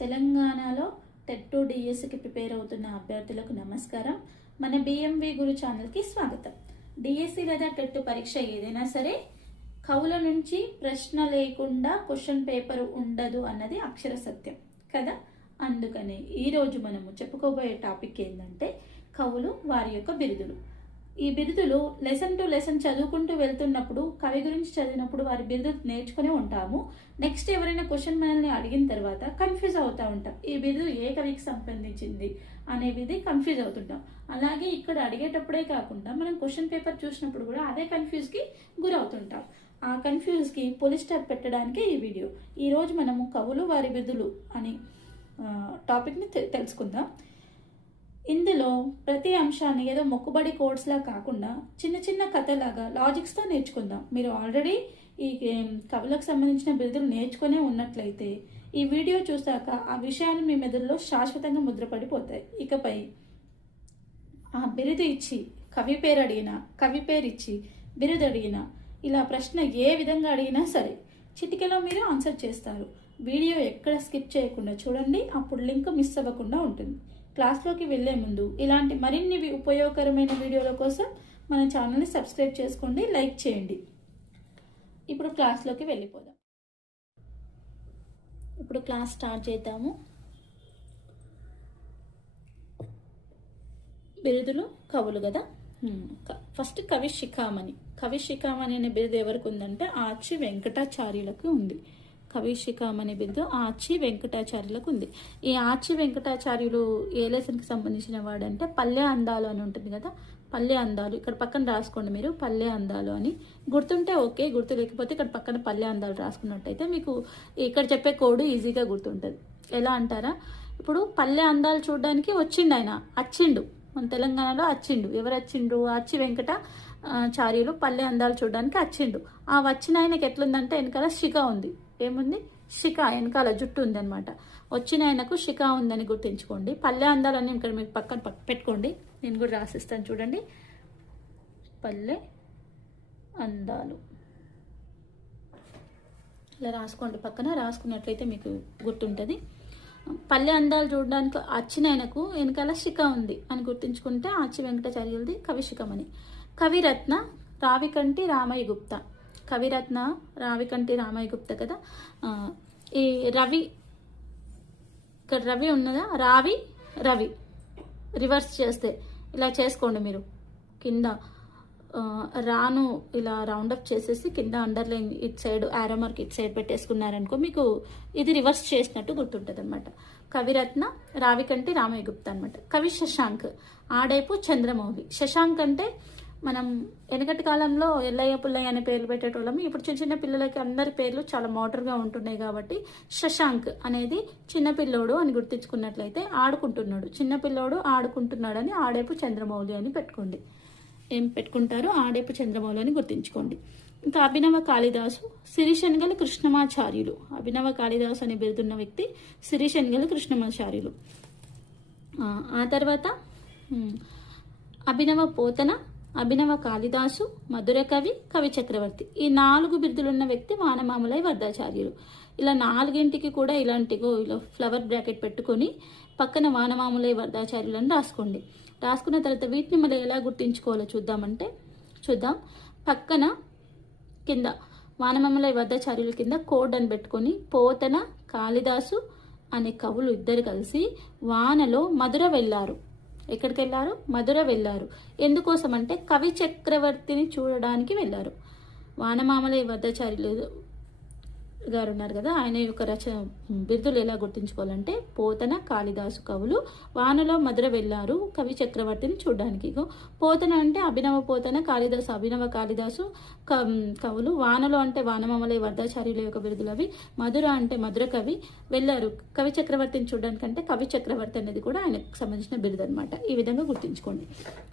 తెలంగాణలో టెట్ డిఎస్సికి ప్రిపేర్ అవుతున్న అభ్యర్థులకు నమస్కారం. మన బిఎంవి గురు ఛానల్కి స్వాగతం. డిఎస్సి లేదా టెట్ పరీక్ష ఏదైనా సరే కవుల నుంచి ప్రశ్న లేకుండా క్వశ్చన్ పేపర్ ఉండదు అన్నది అక్షర సత్యం కదా. అందుకని ఈరోజు మనము చెప్పుకోబోయే టాపిక్ ఏంటంటే కవులు, వారి యొక్క బిరుదులు. ఈ బిరుదులు లెసన్ టు లెసన్ చదువుకుంటూ వెళ్తున్నప్పుడు కవి గురించి చదివినప్పుడు వారి బిరుదులు నేర్చుకునే ఉంటాము. నెక్స్ట్ ఎవరైనా క్వశ్చన్ మనల్ని అడిగిన తర్వాత కన్ఫ్యూజ్ అవుతూ ఉంటాం, ఈ బిరుదు ఏ కవికి సంబంధించింది అనేది కన్ఫ్యూజ్ అవుతుంటాం. అలాగే ఇక్కడ అడిగేటప్పుడే కాకుండా మనం క్వశ్చన్ పేపర్ చూసినప్పుడు కూడా అదే కన్ఫ్యూజ్కి గురవుతుంటాం. ఆ కన్ఫ్యూజ్కి పోలీస్ స్టాప్ పెట్టడానికే ఈ వీడియో. ఈరోజు మనము కవులు, వారి బిరుదులు అని టాపిక్ని తెలుసుకుందాం. ఇందులో ప్రతి అంశాన్ని ఏదో మొక్కుబడి కోడ్స్లా కాకుండా చిన్న చిన్న కథలాగా లాజిక్స్తో నేర్చుకుందాం. మీరు ఆల్రెడీ ఈ కవులకు సంబంధించిన బిరుదులు నేర్చుకునే ఉన్నట్లయితే ఈ వీడియో చూసాక ఆ విషయాలు మీ మెదడులో శాశ్వతంగా ముద్రపడిపోతాయి. ఇకపై ఆ బిరుదు ఇచ్చి కవి పేరు అడిగినా, కవి పేరు ఇచ్చి బిరుదు అడిగినా, ఇలా ప్రశ్న ఏ విధంగా అడిగినా సరే చిటికెలో మీరు ఆన్సర్ చేస్తారు. వీడియో ఎక్కడ స్కిప్ చేయకుండా చూడండి, అప్పుడు లింక్ మిస్ అవ్వకుండా ఉంటుంది. క్లాస్లోకి వెళ్లే ముందు ఇలాంటి మరిన్ని ఉపయోగకరమైన వీడియోల కోసం మన ఛానల్ని సబ్స్క్రైబ్ చేసుకోండి, లైక్ చేయండి. ఇప్పుడు క్లాస్లోకి వెళ్ళిపోదాం. ఇప్పుడు క్లాస్ స్టార్ట్ చేద్దాము. బిరుదులు, కవులు కదా. ఫస్ట్ కవి శిఖామణి. కవి శిఖామణి అనే బిరుదు ఎవరికి ఉందంటే ఆచి వెంకటాచార్యులకు ఉంది. కవి శిఖామణి బిరుదు ఆచి వెంకటాచార్యులకు ఉంది. ఈ ఆచి వెంకటాచార్యులు ఏ లెసన్కి సంబంధించిన వాడంటే పల్లె అందాలు అని ఉంటుంది కదా. పల్లె అందాలు ఇక్కడ పక్కన రాసుకోండి మీరు, పల్లె అందాలు అని. గుర్తుంటే ఓకే, గుర్తు లేకపోతే ఇక్కడ పక్కన పల్లె అందాలు రాసుకున్నట్టయితే మీకు ఇక్కడ చెప్పే కోడ్ ఈజీగా గుర్తుంటుంది. ఎలా అంటారా, ఇప్పుడు పల్లె అందాలు చూడడానికి వచ్చిండు ఆయన, వచ్చిండు మన తెలంగాణలో వచ్చిండు. ఎవరు వచ్చిండు? ఆచి వెంకటాచార్యులు పల్లె అందాలు చూడడానికి వచ్చిండు. ఆ వచ్చిన ఆయనకి ఎట్లుందంటే వెనకాల శిఖ ఉంది. ఏముంది? శిఖ, వెనకాల జుట్టు ఉంది అనమాట. వచ్చిన ఆయనకు శిఖ ఉందని గుర్తుంచుకోండి. పల్లె అందాలని ఇక్కడ మీరు పక్కన పెట్టుకోండి, నేను కూడా రాసిస్తాను చూడండి. పల్లె అందాలు ఇలా రాసుకోండి, పక్కన రాసుకున్నట్లయితే మీకు గుర్తుంటుంది. పల్లె అందాలు చూడడానికి వచ్చిన ఆయనకు వెనకాల శిఖ ఉంది అని గుర్తుంచుకుంటే ఆచి వెంకటాచార్యులది కవి శిఖమని. కవిరత్న రావికంటి రామయ్య గుప్తా. కవిరత్న రావికంటి రామయ్య గుప్తా కదా. ఈ రవి, ఇక్కడ రవి ఉన్నదా, రావి రవి రివర్స్ చేస్తే ఇలా చేసుకోండి మీరు. కింద రాను ఇలా రౌండప్ చేసేసి కింద underline it side arrow mark it side పెట్టేసుకున్నారనుకో మీకు ఇది రివర్స్ చేసినట్టు గుర్తుంటుంది అనమాట. కవిరత్న రావికంటి రామయ్య గుప్తా అనమాట. కవి శశాంక్ ఆడేపు చంద్రమౌళి. శశాంక్ అంటే మనం వెనకటి కాలంలో ఎల్లయ్య పుల్లయ్య అనే పేర్లు పెట్టేటోళ్ళం. ఇప్పుడు చిన్న చిన్న పిల్లలకి అందరి పేర్లు చాలా మోడర్న్గా ఉంటున్నాయి కాబట్టి శశాంక్ అనేది చిన్నపిల్లోడు అని గుర్తించుకున్నట్లయితే ఆడుకుంటున్నాడు, చిన్నపిల్లోడు ఆడుకుంటున్నాడు అని ఆడేపు చంద్రమౌళి అని పెట్టుకోండి. ఏం పెట్టుకుంటారో ఆడేపు చంద్రమౌళి అని గుర్తించుకోండి. ఇంకా అభినవ కాళిదాసు సిరిశనగల కృష్ణమాచార్యులు. అభినవ కాళిదాసు అనే బిరుదున్న వ్యక్తి సిరిశనగల కృష్ణమాచార్యులు. ఆ తర్వాత అభినవ పోతన, అభినవ కాళిదాసు, మధుర కవి, కవి చక్రవర్తి. ఈ 4 బిరుదులున్న వ్యక్తి వానమామలై వరదాచార్యులు. ఇలా 4ంటికి కూడా ఇలాంటిగో ఇలా ఫ్లవర్ బ్రాకెట్ పెట్టుకొని పక్కన వానమామలై వరదాచార్యులను రాసుకోండి. రాసుకున్న తర్వాత వీటిని మళ్ళీ ఎలా గుర్తించుకోవాలో చూద్దాం. పక్కన కింద వానమామలై వరదాచార్యుల కింద కోడ్ అని పెట్టుకొని పోతన, కాళిదాసు అనే కవులు ఇద్దరు కలిసి వానలో మధుర వెళ్ళారు. ఎక్కడికి వెళ్ళారు? మధుర వెళ్ళారు. ఎందుకోసం అంటే కవి చక్రవర్తిని చూడడానికి వెళ్ళారు. వానమామలై వరదాచార్యులు గారు ఉన్నారు కదా, ఆయన యొక్క బిరుదులు ఎలా గుర్తుంచుకోవాలంటే పోతన, కాళిదాసు కవులు వానలో మధుర వెళ్ళారు కవి చక్రవర్తిని చూడడానికి. పోతన అంటే అభినవ పోతన, కాళిదాసు అభినవ కాళిదాసు కవులు. వానలో అంటే వానమామలై వరదాచార్యుల యొక్క బిరుదులు అవి. మధుర అంటే మధుర కవి వెళ్ళారు కవి చక్రవర్తిని చూడడానికి, అంటే కవి చక్రవర్తి అనేది కూడా ఆయనకు సంబంధించిన బిరుదు అనమాట. ఈ విధంగా గుర్తుంచుకోండి.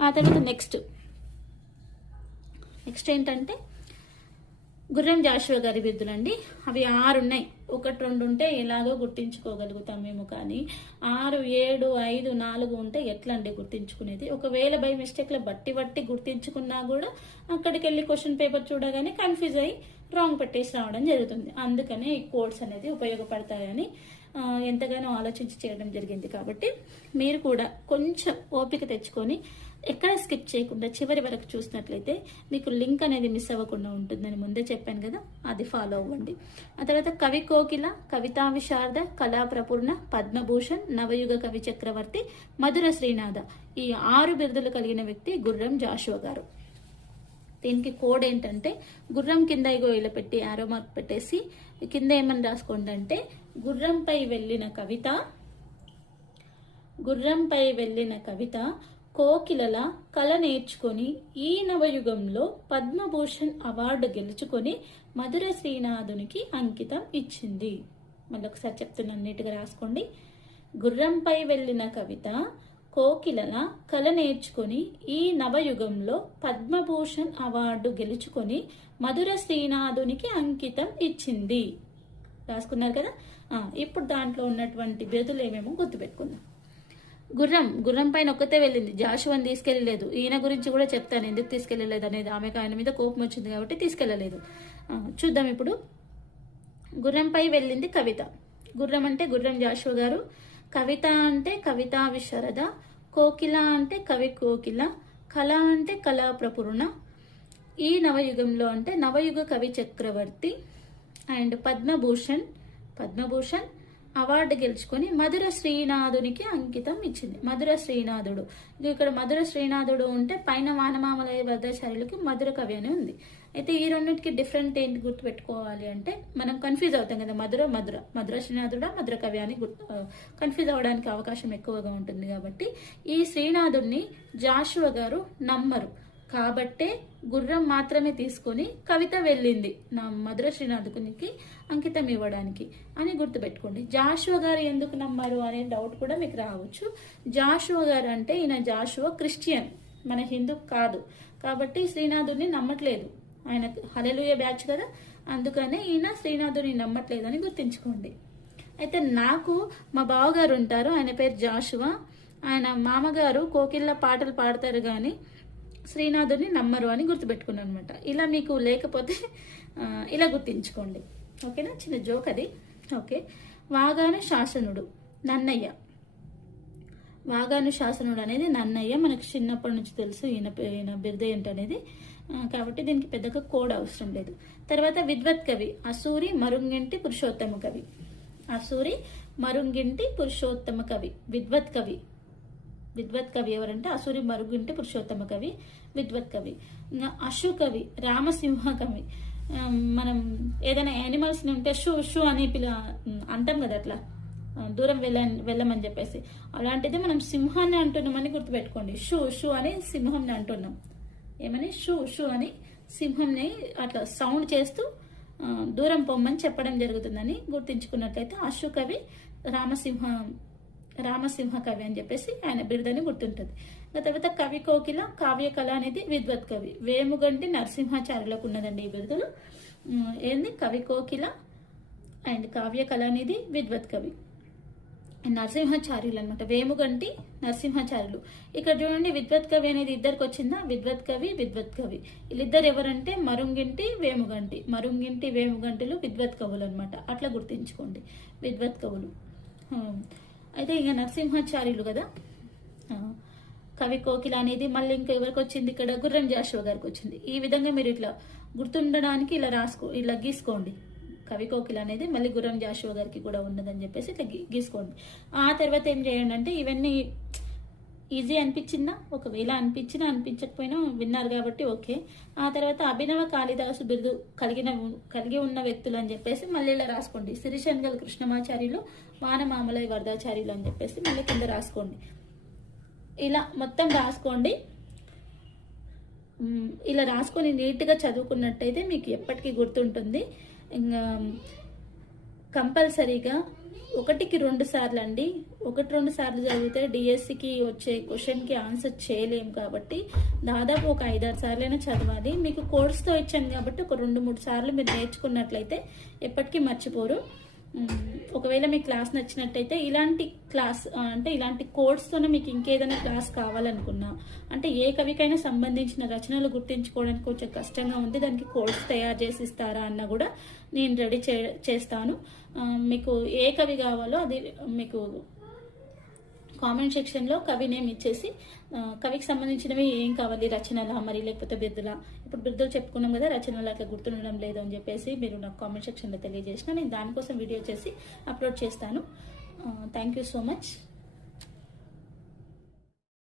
ఆ తర్వాత నెక్స్ట్ ఏంటంటే గుర్రం జాషువా గారి బిరుదులండి. అవి 6 ఉన్నాయి. 1, 2 ఉంటే ఎలాగో గుర్తించుకోగలుగుతాం మేము, కానీ 6, 7, 5, 4 ఉంటే ఎట్లా అండి గుర్తించుకునేది? ఒకవేళ బై మిస్టేక్లో బట్టి గుర్తించుకున్నా కూడా అక్కడికి వెళ్ళి క్వశ్చన్ పేపర్ చూడగానే కన్ఫ్యూజ్ అయ్యి రాంగ్ పెట్టేసి రావడం జరుగుతుంది. అందుకనే ఈ కోడ్స్ అనేది ఉపయోగపడతాయని ఎంతగానో ఆలోచించి చేయడం జరిగింది. కాబట్టి మీరు కూడా కొంచెం ఓపిక తెచ్చుకొని ఎక్కడ స్కిప్ చేయకుండా చివరి వరకు చూసినట్లయితే మీకు లింక్ అనేది మిస్ అవ్వకుండా ఉంటుందని ముందే చెప్పాను కదా, అది ఫాలో అవ్వండి. ఆ తర్వాత కవి కోకిల, కవితా విశారద, కళా ప్రపూర్ణ, పద్మభూషణ్, నవయుగ కవి చక్రవర్తి, మధుర శ్రీనాథ, ఈ 6 బిరుదులు కలిగిన వ్యక్తి గుర్రం జాషువా గారు. దీనికి కోడ్ ఏంటంటే గుర్రం కింద ఇగో ఇలా పెట్టి ఆరో మార్క్ పెట్టేసి కింద ఏమని రాసుకోండి అంటే గుర్రంపై వెళ్ళిన కవిత కోకిలల కళ నేర్చుకొని ఈ నవయుగంలో పద్మభూషణ్ అవార్డు గెలుచుకొని మధుర శ్రీనాథునికి అంకితం ఇచ్చింది. మళ్ళీ ఒకసారి చెప్తున్నాను, నీట్గా రాసుకోండి. గుర్రంపై వెళ్ళిన కవిత కోకిలల కళ నేర్చుకొని ఈ నవయుగంలో పద్మభూషణ్ అవార్డు గెలుచుకొని మధుర శ్రీనాథునికి అంకితం ఇచ్చింది. రాసుకున్నారు కదా. ఇప్పుడు దాంట్లో ఉన్నటువంటి బిరుదులు ఏమేమో గుర్తుపెట్టుకుందాం. గుర్రం పైన ఒక్కతే వెళ్ళింది, జాషువాని తీసుకెళ్ళలేదు. ఈయన గురించి కూడా చెప్తాను ఎందుకు తీసుకెళ్ళలేదు అనేది. ఆమెకు ఆయన మీద కోపం వచ్చింది కాబట్టి తీసుకెళ్ళలేదు. చూద్దాం ఇప్పుడు. గుర్రంపై వెళ్ళింది కవిత. గుర్రం అంటే గుర్రం జాషువా గారు, కవిత అంటే కవితా విశారద, కోకిల అంటే కవి కోకిల, కళ అంటే కళా ప్రపూర్ణ, ఈ నవయుగంలో అంటే నవయుగ కవి చక్రవర్తి, అండ్ పద్మభూషణ్ అవార్డు గెలుచుకొని మధుర శ్రీనాథునికి అంకితం ఇచ్చింది. మధుర శ్రీనాథుడు, ఇక్కడ మధుర శ్రీనాథుడు ఉంటే పైన వానమామలయ వరదాచార్యులకి మధుర కవి అని ఉంది. అయితే ఈ రెండింటికి డిఫరెంట్ ఏంటి గుర్తుపెట్టుకోవాలి అంటే మనం కన్ఫ్యూజ్ అవుతాం కదా, మధుర శ్రీనాథుడా మధుర కవి అని కన్ఫ్యూజ్ అవ్వడానికి అవకాశం ఎక్కువగా ఉంటుంది. కాబట్టి ఈ శ్రీనాథుడిని జాషువా గారు నమ్మరు కాబట్టే గుర్రం మాత్రమే తీసుకొని కవిత వెళ్ళింది నా మధుర శ్రీనాథునికి అంకితం ఇవ్వడానికి అని గుర్తుపెట్టుకోండి. జాషువా గారు ఎందుకు నమ్మరు అనే డౌట్ కూడా మీకు రావచ్చు. జాషువా గారు అంటే ఈయన జాషువా క్రిస్టియన్, మన హిందూ కాదు కాబట్టి శ్రీనాథుడిని నమ్మట్లేదు. ఆయన హల్లెలూయా బ్యాచ్ కదా, అందుకనే ఈయన శ్రీనాథుడిని నమ్మట్లేదు అని గుర్తుంచుకోండి. అయితే నాకు మా బావగారు ఉంటారు, ఆయన పేరు జాషువా. ఆయన మామగారు కోకిళ్ళ పాటలు పాడతారు కానీ శ్రీనాథుడిని నమ్మరు అని గుర్తుపెట్టుకున్నాను అనమాట. ఇలా మీకు లేకపోతే ఇలా గుర్తించుకోండి, ఓకేనా. చిన్న జోక్ అది. ఓకే. వాగాను శాసనుడు నన్నయ్య. వాగాను శాసనుడు అనేది నన్నయ్య, మనకు చిన్నప్పటి నుంచి తెలుసు ఈయన బిరుదు ఏంటనేది. కాబట్టి దీనికి పెద్దగా కోడ్ అవసరం లేదు. తర్వాత విద్వత్ కవి అసూరి మరుంగింటి పురుషోత్తమ కవి. అసూరి మరుంగింటి పురుషోత్తమ కవి విద్వత్ కవి ఎవరంటే అసూరి మరుంగింటి పురుషోత్తమ కవి విద్వత్ కవి. ఇంకా అశు కవి రామసింహ కవి. మనం ఏదైనా యానిమల్స్ ని ఉంటే షూ షూ అని అంటాం కదా, అట్లా దూరం వెళ్ళమని చెప్పేసి, అలాంటిది మనం సింహాన్ని అంటున్నామని గుర్తుపెట్టుకోండి. షూ షూ అని సింహంని అంటున్నాం. ఏమని షూ షూ అని సింహంని అట్లా సౌండ్ చేస్తూ దూరం పొమ్మని చెప్పడం జరుగుతుందని గుర్తించుకున్నట్లయితే అశు కవి రామసింహ కవి అని చెప్పేసి ఆయన బిరుదని గుర్తుంటుంది. తర్వాత కవి కోకిల కావ్య కళ అనేది విద్వత్ కవి. వేముగంటి నరసింహాచార్యులకు ఉన్నదండి ఈ బిరుదులు. ఏంది కవి కోకిల అండ్ కావ్య కళ అనేది విద్వత్ కవి నరసింహాచార్యులు అనమాట. వేముగంటి నరసింహాచార్యులు. ఇక్కడ చూడండి విద్వత్ కవి అనేది ఇద్దరికి వచ్చిందా, విద్వత్ కవి వీళ్ళిద్దరు ఎవరంటే మరుంగింటి వేముగంటిలు విద్వత్ కవులు అనమాట. అట్లా గుర్తించుకోండి విద్వత్ కవులు. అయితే ఇక నరసింహాచార్యులు కదా. కవి కోకిల అనేది మళ్ళీ ఇంకా ఎవరికి వచ్చింది, ఇక్కడ గుర్రం జాషువా గారికి వచ్చింది. ఈ విధంగా మీరు ఇట్లా గుర్తుండడానికి ఇలా గీసుకోండి. కవి కోకిల అనేది మళ్ళీ గుర్రం జాషువా గారికి కూడా ఉన్నదని చెప్పేసి ఇట్లా గీసుకోండి. ఆ తర్వాత ఏం చేయండి అంటే, ఇవన్నీ ఈజీ అనిపించిందా, ఒకవేళ అనిపించకపోయినా విన్నారు కాబట్టి ఓకే. ఆ తర్వాత అభినవ కాళిదాసు బిరుదు కలిగి ఉన్న వ్యక్తులు అని చెప్పేసి మళ్ళీ ఇలా రాసుకోండి. సిరిశంగల్ కృష్ణమాచార్యులు, వానమామలయ వరదాచార్యులు అని చెప్పేసి మళ్ళీ కింద రాసుకోండి. ఇలా మొత్తం రాసుకోండి. ఇలా రాసుకొని నీట్గా చదువుకున్నట్టయితే మీకు ఎప్పటికీ గుర్తుంటుంది. ఇంకా కంపల్సరీగా 1-2 సార్లు అండి, 1-2 సార్లు చదివితే డిఎస్సికి వచ్చే క్వశ్చన్కి ఆన్సర్ చేయలేము కాబట్టి దాదాపు ఒక 5-6 సార్లైనా చదవాలి. మీకు కోర్స్తో ఇచ్చాను కాబట్టి ఒక 2-3 సార్లు మీరు నేర్చుకున్నట్లయితే ఎప్పటికీ మర్చిపోరు. ఒకవేళ మీ క్లాస్ నచ్చినట్టయితే ఇలాంటి క్లాస్ అంటే ఇలాంటి కోడ్స్తోనే మీకు ఇంకేదైనా క్లాస్ కావాలనుకున్నా, అంటే ఏ కవికైనా సంబంధించిన రచనలు గుర్తించుకోవడానికి కొంచెం కష్టంగా ఉంది, దానికి కోడ్స్ తయారు చేసి ఇస్తారా అన్న కూడా నేను రెడీ చేస్తాను. మీకు ఏ కవి కావాలో అది మీకు కామెంట్ సెక్షన్లో కవి నేమ్ ఇచ్చేసి కవికి సంబంధించినవి ఏం కావాలి, రచనలా మరి లేకపోతే బిరుదులా, ఇప్పుడు బిరుదులు చెప్పుకున్నాం కదా, రచనలు అట్లా గుర్తుండడం లేదు అని చెప్పేసి మీరు నాకు కామెంట్ సెక్షన్లో తెలియజేసిన నేను దానికోసం వీడియో చేసి అప్లోడ్ చేస్తాను. Thank you so much.